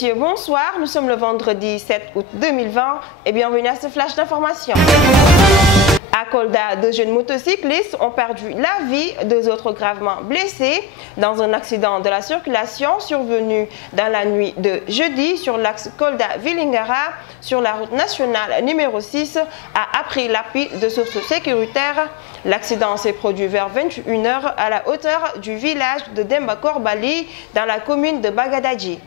messieurs, bonsoir. Nous sommes le vendredi 7 août 2020 et bienvenue à ce flash d'information. À Kolda, 2 jeunes motocyclistes ont perdu la vie, 2 autres gravement blessés dans un accident de la circulation survenu dans la nuit de jeudi sur l'axe Kolda-Vélingara sur la route nationale numéro 6, a appris l'appui de sources sécuritaires. L'accident s'est produit vers 21 h à la hauteur du village de Demba-Korbali dans la commune de Bagadaji.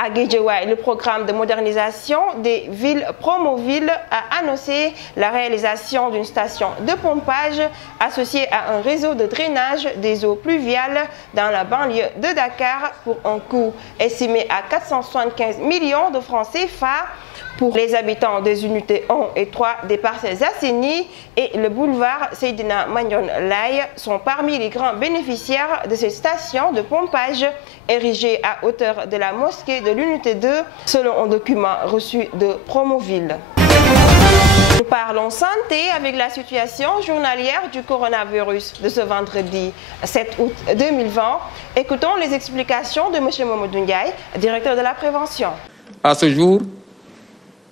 À Guédiawaye, le programme de modernisation des villes Promoville a annoncé la réalisation d'une station de pompage associée à un réseau de drainage des eaux pluviales dans la banlieue de Dakar pour un coût estimé à 475 millions de francs CFA. Pour les habitants des unités 1 et 3 des Parcelles Assainies et le boulevard Seydina Magnon Laye sont parmi les grands bénéficiaires de cette station de pompage érigée à hauteur de la mosquée de l'unité 2 selon un document reçu de Promoville. Nous parlons santé avec la situation journalière du coronavirus de ce vendredi 7 août 2020. Écoutons les explications de M. Mamadou Ndiaye, directeur de la prévention. À ce jour,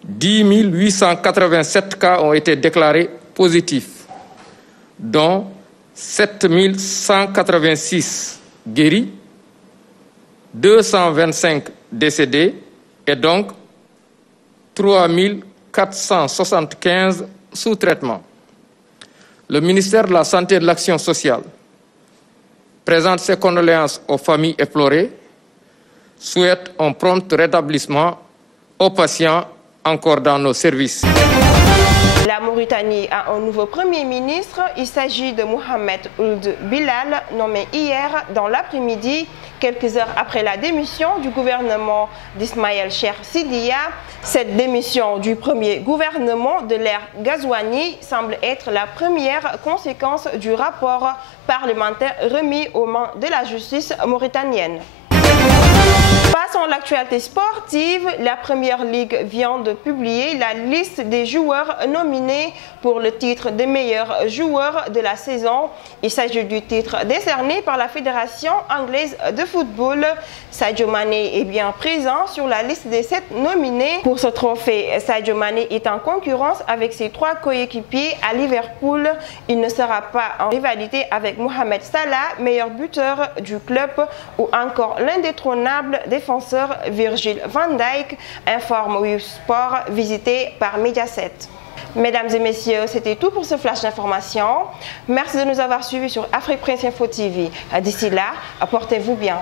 10 887 cas ont été déclarés positifs, dont 7 186 guéris, 225 décédés et donc 3 475 sous traitement. Le ministère de la Santé et de l'Action sociale présente ses condoléances aux familles éplorées, souhaite un prompt rétablissement aux patients encore dans nos services. La Mauritanie a un nouveau Premier ministre. Il s'agit de Mohamed Ould Bilal, nommé hier dans l'après-midi, quelques heures après la démission du gouvernement d'Ismaël Cheikh Sidiya. Cette démission du premier gouvernement de l'ère Ghazouani semble être la première conséquence du rapport parlementaire remis aux mains de la justice mauritanienne. Passons à l'actualité sportive. La Première Ligue vient de publier la liste des joueurs nominés pour le titre des meilleurs joueurs de la saison. Il s'agit du titre décerné par la Fédération anglaise de football. Sadio Mané est bien présent sur la liste des 7 nominés. Pour ce trophée, Sadio Mané est en concurrence avec ses 3 coéquipiers à Liverpool. Il ne sera pas en rivalité avec Mohamed Salah, meilleur buteur du club, ou encore l'indétrônable défenseur Virgil van Dijk, informe Wii Sport, visité par Mediaset. Mesdames et messieurs, c'était tout pour ce flash d'information. Merci de nous avoir suivis sur Afrique Presse Info TV. D'ici là, portez-vous bien.